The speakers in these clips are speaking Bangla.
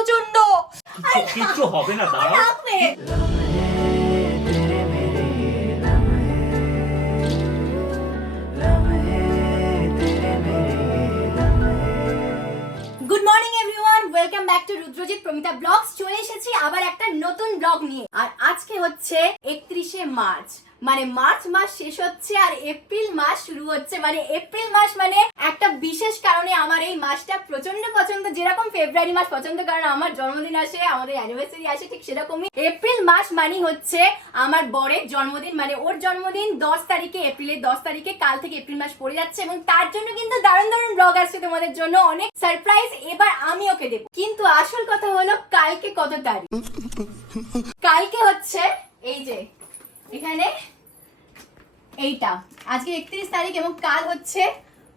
প্রচণ্ড কিচ্ছু হবে না দাঁড়াও। Good morning everyone welcome back to Rudrajit Pramita blogs চলে এসেছি আবার একটা নতুন ব্লগ নিয়ে। আর আজকে হচ্ছে একত্রিশে মার্চ। মানে মার্চ মাস শেষ হচ্ছে আর এপ্রিল মাস শুরু হচ্ছে। মানে এপ্রিল মাস মানে একটা বিশেষ কারণে আমার এই মাসটা প্রচণ্ড পছন্দ। যেরকম ফেব্রুয়ারি মাস পছন্দ, কারণ আমার জন্মদিন আসে, আমাদের অ্যানিভার্সারি আসে, ঠিক সেরকমই। এপ্রিল মাস মানে হচ্ছে আমার বরের জন্মদিন। মানে ওর জন্মদিন দশ তারিখে, এপ্রিলের দশ তারিখে, কাল থেকে এপ্রিল মাস পড়ে যাচ্ছে এবং তার জন্য কিন্তু দারুণ দারুণ ব্লগ আসছে তোমাদের জন্য। অনেক সারপ্রাইজ এবার আমি ওকে দেবো। কিন্তু আসল কথা হলো, কালকে কত তারিখ? কালকে হচ্ছে, এই যে এখানে এইটা। আজকে একত্রিশ তারিখ এবং কাল হচ্ছে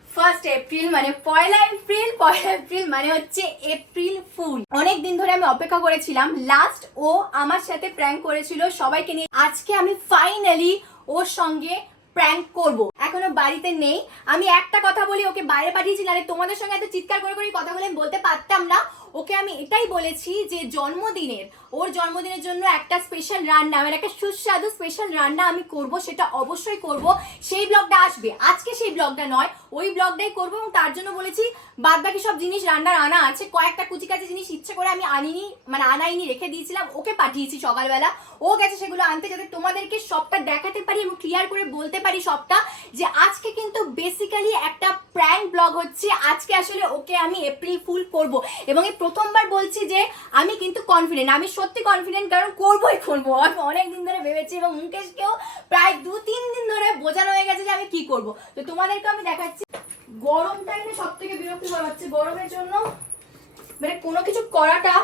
ফার্স্ট এপ্রিল মানে পয়লা এপ্রিল পয়লা এপ্রিল মানে হচ্ছে এপ্রিল ফুল অনেক দিন ধরে আমি অপেক্ষা করেছিলাম। লাস্ট ও আমার সাথে প্র্যাঙ্ক করেছিল, সবাইকে নিয়ে। আজকে আমি ফাইনালি ওর সঙ্গে প্র্যাঙ্ক করব। এখনও বাড়িতে নেই। আমি একটা কথা বলি, ওকে বাইরে পাঠিয়েছি, নাহলে তোমাদের সঙ্গে এত চিৎকার করে করে কথা বলে বলতে পারতাম না। ওকে আমি এটাই বলেছি যে জন্মদিনের, ওর জন্মদিনের জন্য একটা স্পেশাল রান্না মানে একটা সুস্বাদু স্পেশাল রান্না আমি করব, সেটা অবশ্যই করব। সেই ব্লগটা আসবে। আজকে সেই ব্লগটা নয়, ওই ব্লগটাই করব এবং তার জন্য বলেছি বাদ বাকি সব জিনিস রান্নার আনা আছে, কয়েকটা কুচি কাচি জিনিস ইচ্ছে করে আমি আনিনি মানে আনাইনি, রেখে দিয়েছিলাম, ওকে পাঠিয়েছি সকালবেলা। ও গেছে সেগুলো আনতে যাতে তোমাদেরকে সবটা দেখাতে পারি এবং ক্লিয়ার করে বলতে পারি সবটা, যে আজকে কিন্তু বেসিক্যালি একটা প্র্যাঙ্ক ব্লগ হচ্ছে, আজকে আসলে ওকে আমি এপ্রিল ফুল করব এবং এই প্রথমবার বলছি যে আমি কিন্তু কনফিডেন্ট আমি সত্যি কনফিডেন্ট কারণ করবোই করব। আমি অনেক দিন ধরে ভেবেছি এবং মুকেশকেও প্রায় দু, তিন দিন ধরে বোঝানো হয়ে গেছে যে আমি কি করব। তো তোমাদেরকে আমি দেখাচ্ছি। গরম টাইমে সব থেকে বিরক্তি হচ্ছে। গরমের জন্য মানে কোনো কিছু করাটা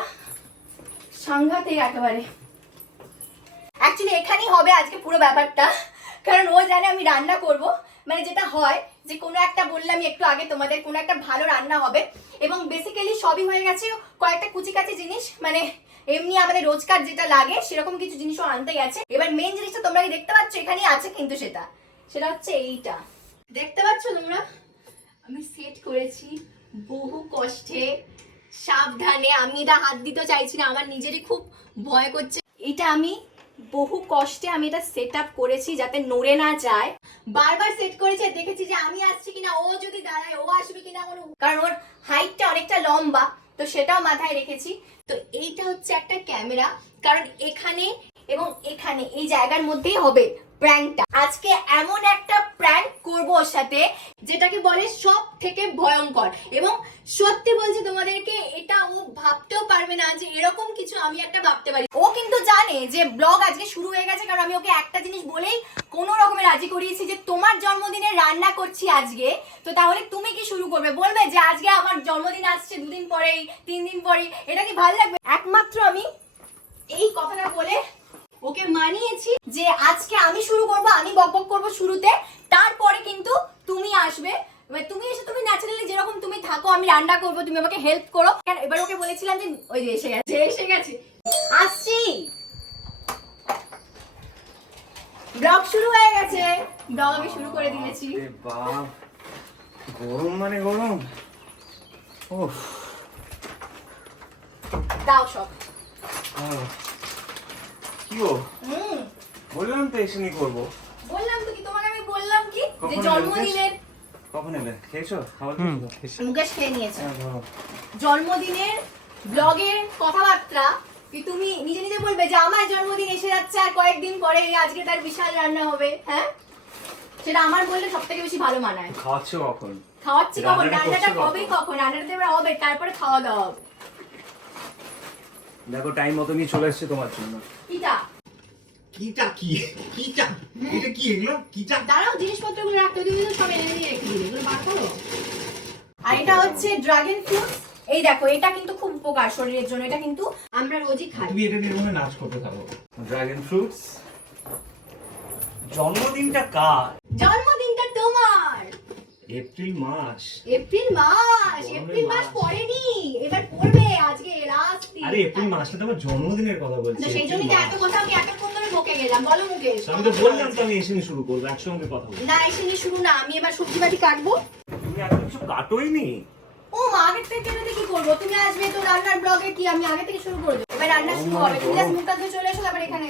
সাংঘাতিক একেবারে। অ্যাকচুয়ালি এখানেই হবে আজকে পুরো ব্যাপারটা। কারণ ও জানে আমি রান্না করব। মানে যেটা হয় যে কোনো একটা বললাম একটু আগে তোমাদের কোনো একটা ভালো রান্না হবে এবং বেসিক্যালি সবই হয়ে গেছে কয়েকটা কুচি কাচি জিনিস মানে এমনি আমাদের রোজকার যেটা লাগে সেরকম কিছু জিনিসও আনতে গেছে। এবার মেন জিনিসটা তোমরা কি দেখতে পাচ্ছ? এখানেই আছে কিন্তু সেটা। সেটা হচ্ছে এইটা। দেখতে পাচ্ছ তোমরা? আমি সেট করেছি বহু কষ্টে, সাবধানে। আমি এটা হাত দিতে চাইছি না, আমার নিজেরই খুব ভয় করছে। এটা আমি বহু কষ্টে আমি এটা সেট আপ করেছি যাতে নড়ে না যায়। বারবার সেট করেছি দেখেছি যে আমি আসছি কিনা ও যদি দাঁড়ায় ও আসবে কিনা আমার কারণ ওর হাইটটা অনেকটা লম্বা তো সেটাও মাথায় রেখেছি। তো এইটা হচ্ছে একটা ক্যামেরা কারণ এখানে এবং এখানে এই জায়গার মধ্যেই হবে। প্র্যাঙ্কটা। আজকে এমন একটা প্র্যাঙ্ক করব ওর সাথে, যেটাকে বলে সব থেকে ভয়ঙ্কর। এবং সত্যি বলছি তোমাদেরকে, এটা ও ভাবতেও পারবে না যে এরকম কিছু আমি একটা ভাবতে পারি। ও কিন্তু জানে যে ব্লগ আজকে শুরু হয়ে গেছে, কারণ আমি ওকে একটা জিনিস বলেই কোনো রকমে রাজি করিয়েছি যে তোমার জন্মদিনে রান্না করছি আজকে, তো তাহলে তুমি কি শুরু করবে? বলবে যে আজকে আমার জন্মদিন আসছে দুদিন পরেই তিন দিন পরেই, এটা কি ভালো লাগবে? একমাত্র আমি এই কথাটা বলে ওকে মানিয়েছি যে আজকে আমি শুরু করব আমি বকবক করব শুরুতে। তারপরে কিন্তু তুমি আসবে। এবার তুমি এসে তুমি ন্যাচারালি যেরকম তুমি থাকো আমি রান্না করব তুমি আমাকে হেল্প করো। এবার ওকে বলেছিলাম যে ওই যে এসে গেছে এসে গেছে। আসছি। ব্লগ শুরু হয়ে গেছে। ব্লগ আমি শুরু করে দিয়েছি। গরম মানে গরম? দাও সব। কি গো? বললাম তো এসে নি করব। বললাম তো কি তোমাকে আমি বললাম কি যে জন্মদিনের কখন এলে? খেয়েছো? খাবার খেয়েছো? মুকেশ খেয়ে নিয়েছে। হ্যাঁ, জন্মদিনের ব্লগের কথাবার্তা কি তুমি নিজে নিজে বলবে যে আমার জন্মদিন এসে যাচ্ছে আর কয়েকদিন পরে আজকে তার বিশাল রান্না হবে হ্যাঁ? সেটা আমার বললে সব থেকে বেশি ভালো মানায়। খাওয়াচ্ছো কখন? খাওয়াচ্ছি কখন? রান্নাটা? হবে কখন? রান্নাটা এবার হবে তারপরে খাওয়া দাওয়া হবে। দেখো টাইম মতো নিয়ে চলে এসছে তোমার জন্য। কিটা? কিটা কি? কিটা? এটা কি এগুলো? কিটা? দাঁড়াও জিনিসপত্রগুলো রাখতে তুমি তো সব এনে নিয়ে রেখে দিলে এগুলো বার করো। আর এটা হচ্ছে ড্রাগন ফ্রুট এই দেখো এটা কিন্তু খুব উপকার শরীরের জন্য এটা কিন্তু আমরা রোজই খাই। তুমি এটা নিয়ে মনে নাচ করতে থাকো। ড্রাগন ফ্রুটস জন্মদিনটা কার? জন্মদিনটা তোমার। এপ্রিল মাস। এপ্রিল মাস এপ্রিল মাস। পড়েনি এবার পড়বে আজকে লাস্ট দিন। আরে এপ্রিল মাসটা তো আমার জন্মদিনের কথা বলছি সেই জন্য এত কথা আমি বকে গেলাম বলো মুকেশ। আমি তো বললাম তো আমি এসে নিয়ে শুরু করব একসঙ্গে কথা বলব। না এসে নিয়ে শুরু না আমি এবার সবজি বাটি কাটবো। তুমি এত কিছু কাটোই নি ও মা আগের থেকে কেটে কি করব? প্রথমে আসবে তো রান্নার ব্লগে কি আমি আগে থেকে শুরু করে দেবো। এবার রান্না শুরু হবে। তুমি জাস্ট মুখটা ধুয়ে চলে এসো তারপর এখানে?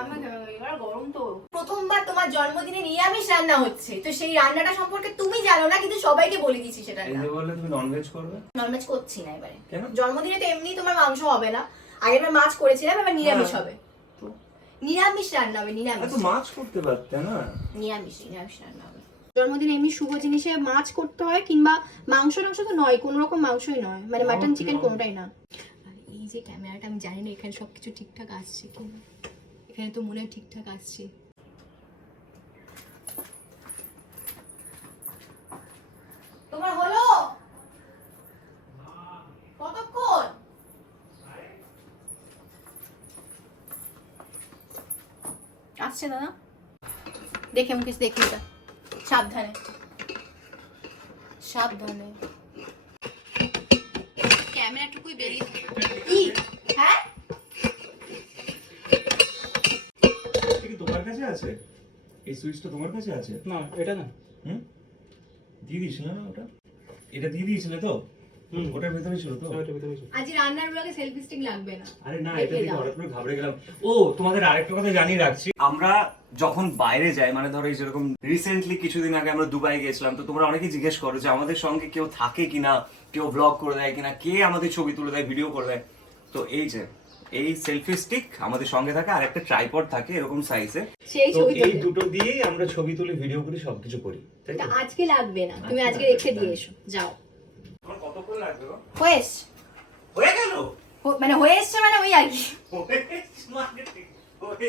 আমার এবার গরম তো। প্রথমবার তোমার জন্মদিনে নিরামিষ রান্না হচ্ছে। তো সেই রান্নাটা সম্পর্কে তুমি জানো না কিন্তু সবাইকে বলে দিচ্ছি সেটা এই যে বললে তুমি ননভেজ করবে? ননভেজ করছি না এবারে। কেন? জন্মদিনে তো এমনি তোমার মাংস হবে না। আগেরবার মাছ করেছিলাম এবার নিরামিষ হ্যাঁ। হবে। নিরামিষ রান্না হবে নিরামিষ। তো মাছ করতে পারতে না? নিরামিষ নিরামিষ রান্না হবে। জন্মদিন এমনি শুভ জিনিসে মাছ করতে হয় কিংবা মাংস টাংস তো নয় কোনো রকম মাংসই নয়। মানে মাটন চিকেন কোনোটাই না। এই যে ক্যামেরাটা আমি জানি না এখানে সবকিছু ঠিকঠাক আসছে কি না। এখানে তো মনে হয় ঠিকঠাক আসছে তোমার হলো কতক্ষণ আসছে দাদা দেখে মুখে দেখে এটা। সাবধানে। সাবধানে। ক্যামেরাটুকুই বেরিয়ে কি হ্যাঁ? তোমার কাছে আছে? এই সুইচটা তোমার কাছে আছে? না এটা না। হুম? দিয়ে দিয়েছিল না ওটা? এটা দিয়ে দিয়েছিলে তো? ওটার ভেতরে ছিল তো? ওইটা ভিতরে ছিল। আজ রান্নার ব্লগে সেলফি স্টিক লাগবে না। আরে না এটা দেখে হঠাৎ করে ঘাবড়ে গেলাম। ও তোমাদের আরেকটা কথা জানিয়ে রাখছি। আমরা যখন বাইরে যাই মানে ধরো এই যেরকম রিসেন্টলি কিছুদিন আগে আমরা দুবাই গেছিলাম তো তোমরা অনেকেই জিজ্ঞেস করো যে আমাদের সঙ্গে কেউ থাকে কিনা কেউ ব্লগ করে দেয় কিনা কে আমাদের ছবি তুলে দেয় ভিডিও করে দেয়। তো এই যে এই সেলফি স্টিক আমাদের সঙ্গে থাকে আর একটা ট্রাইপড থাকে এরকম সাইজে সেই তো ছবি এই দুটো দিয়েই আমরা ছবি তুলি ভিডিও করি সবকিছু করি আজকে লাগবে না। তুমি আজকে রেখে দিয়ে এসো যাও। হয়ে এসছে। গেল? মানে হয়ে এসছে মানে ওই আর কি। হয়ে এসছে মানে? হয়ে।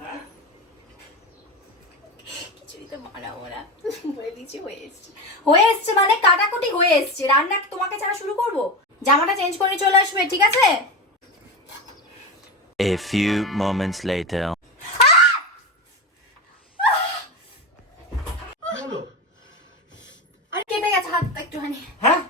হ্যাঁ? হয়ে হয়ে এসছে মানে কাটাকুটি হয়ে এসছে। রান্না তোমাকে ছাড়া শুরু করব? জামাটা চেঞ্জ করে চলে আসবে ঠিক আছে? A few moments later. কি হলো? আর কেটে গেছে হাত একটুখানি। হ্যাঁ?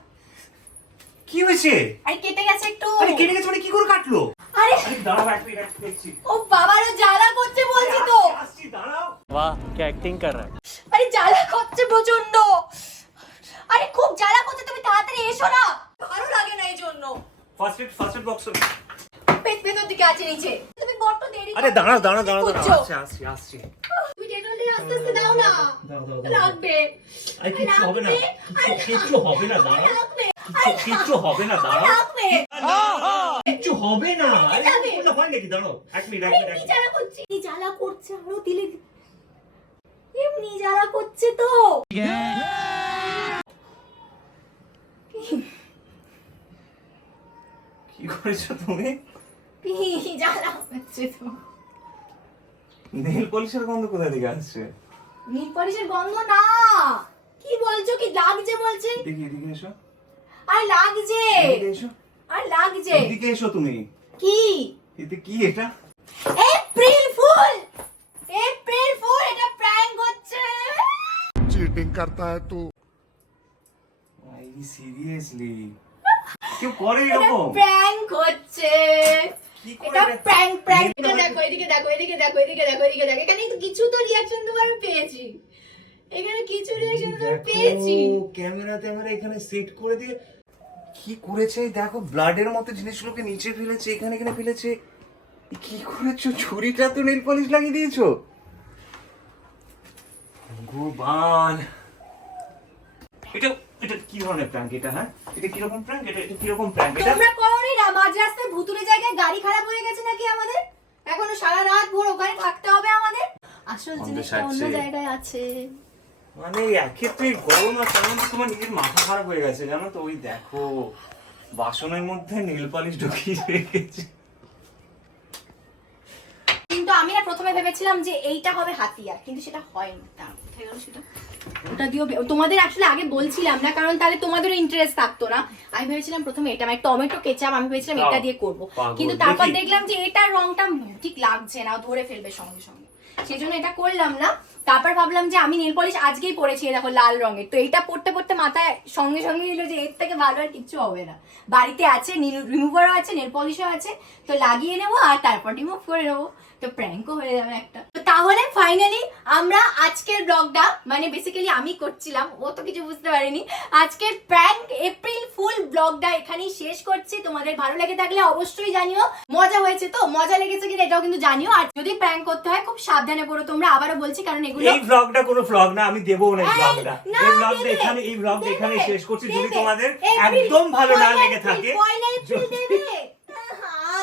কি হয়েছে? আরে কেটে গেছে একটু। আরে কেটে গেছে মানে কি করে কাটলো? আরে দাঁড়াও একটু দেখছি। ও বাবার জ্বালা করছে বলছি তো। আসছি দাঁড়াও। বাহ কি অ্যাক্টিং কর রहा আরে জ্বালা করছে প্রচণ্ড আরে খুব জ্বালা করছে তুমি তাড়াতাড়ি এসো না। ভালো লাগে না এই জন্য। First aid first aid box পেট পেট দিকে আছে নিচে। তুমি বড় দেরি আরে দাঁড়াও দাঁড়াও দাঁড়াও দাঁড়াও আসছি আসছি। তুমি আস্তে আস্তে দাও না। দাও দাও দাও লাগবে। আরে কিচ্ছু হবে না। কিচ্ছু- কিচ্ছু হবে না দাঁড়াও। কিচ্ছু- কিচ্ছু হবে না দাঁড়াও। কিচ্ছু হবে না। আরে হয় নাকি? দাঁড়াও এক মিনিট এক মিনিট এমনি জ্বালা করছে। জ্বালা করছে আরও দিলে এমনি জ্বালা করছে তো। কি করেছ তুমি? জ্বালা করছে তো। নেল পলিশের গন্ধ কোথা থেকে আসছে? নীল পলিশের গন্ধ না। কি বলছো? কি লাগছে বলছে? দেখি এদিকে এসো। আর লাগছে। এসো। আর লাগছে। এদিকে এসো তুমি। কি? এতে কি এটা? April fool! এপ্রিল ফুল এটা প্র্যাঙ্ক হচ্ছে। চিটিং করতা হ্যায় তু। আই সিরিয়াসলি কেউ করে এরকম? প্র্যাঙ্ক হচ্ছে। এটা এটা- প্র্যাঙ্ক প্র্যাঙ্ক এটা দেখো এদিকে দেখো এদিকে দেখো এদিকে দেখো এদিকে দেখো। এখানে কিছু তো রিয়াকশন তোমার পেয়েছি। এখানে কিছু রিয়াকশন তোমার পেয়েছি। ক্যামেরা ট্যামেরা এখানে সেট করে দিয়ে কি করেছে? দেখো ব্লাডের মতো জিনিসগুলোকে নিচে ফেলেছে এখানে এখানে ফেলেছে। কি করেছ? ছুরিটা তো নেল পলিশ লাগিয়ে দিয়েছ। ভগবান। এটা ধরনের প্র্যাঙ্ক এটা হ্যাঁ? এটা কীরকম প্র্যাঙ্ক এটা এটা কীরকম প্র্যাঙ্ক এটা তোমরা করোনি না? মাঝ রাস্তায় ভুতুরে জায়গায় গাড়ি খারাপ হয়ে গেছে নাকি আমাদের? এখনও সারা রাত ভোর ওখানে থাকতে হবে আমাদের? আসল জিনিসটা অন্য জায়গায় আছে। মানে একে তো এই গরম আর তার মধ্যে তোমার নিজের মাথা খারাপ হয়ে গেছে জানো তো? ওই দেখো বাসনের মধ্যে নীল পালিশ ঢুকিয়ে রেখেছে কিন্তু আমি না প্রথমে ভেবেছিলাম যে এইটা হবে হাতিয়ার কিন্তু সেটা হয়নি। সেটা ওটা দিয়েও তোমাদের আসলে আগে বলছিলাম না কারণ তাহলে তোমাদেরও ইন্টারেস্ট থাকতো না। আমি ভেবেছিলাম প্রথমে এটা মানে টমেটো কেচাপ আমি ভেবেছিলাম এটা দিয়ে করব। কিন্তু তারপর দেখলাম যে এটার রংটা ঠিক লাগছে না ধরে ফেলবে সঙ্গে সঙ্গে। সেই জন্য এটা করলাম না। তারপর ভাবলাম যে আমি নেল পলিশ আজকেই পরেছি দেখো লাল রঙের। তো এটা পড়তে পড়তে মাথায় সঙ্গে সঙ্গে এলো যে এর থেকে ভালো আর কিচ্ছু হবে না। বাড়িতে আছে নীল রিমুভারও আছে নেল পলিশও আছে। তো লাগিয়ে নেব আর তারপর রিমুভ করে নেব। তো প্র্যাঙ্কও হয়ে যাবে একটা। তো তাহলে ফাইনালি আমরা আজকের ব্লগটা মানে বেসিক্যালি আমি করছিলাম ও তো কিছু বুঝতে পারেনি। আজকের প্র্যাঙ্ক এপ্রিল ফুল ব্লগটা এখানেই শেষ করছি। তোমাদের ভালো লেগে থাকলে অবশ্যই জানিও। মজা হয়েছে তো? মজা লেগেছে কিনা এটাও কিন্তু জানিও। আর যদি প্র্যাঙ্ক করতে হয় খুব সাবধানে পড়ো তোমরা আবারও বলছি কারণ এগুলো এই ব্লগটা কোনো ব্লগ না আমি দেবো না এই ব্লগটা এই ব্লগটা এখানে এই ব্লগটা এখানে শেষ করছি। যদি তোমাদের একদম ভালো না লেগে থাকে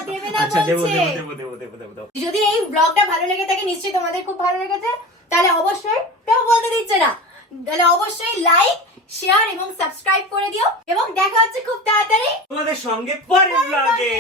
দেবে না আচ্ছা দেবো দেবো দেবো দেবো দেবো দেবো দেবো। যদি এই ব্লগটা ভালো লেগে থাকে নিশ্চয়ই তোমাদের খুব ভালো লেগেছে। তাহলে অবশ্যই কেউ বলতে দিচ্ছে না। তাহলে অবশ্যই লাইক শেয়ার এবং সাবস্ক্রাইব করে দিও। এবং দেখা হচ্ছে খুব তাড়াতাড়ি। তোমাদের সঙ্গে পরের ব্লগে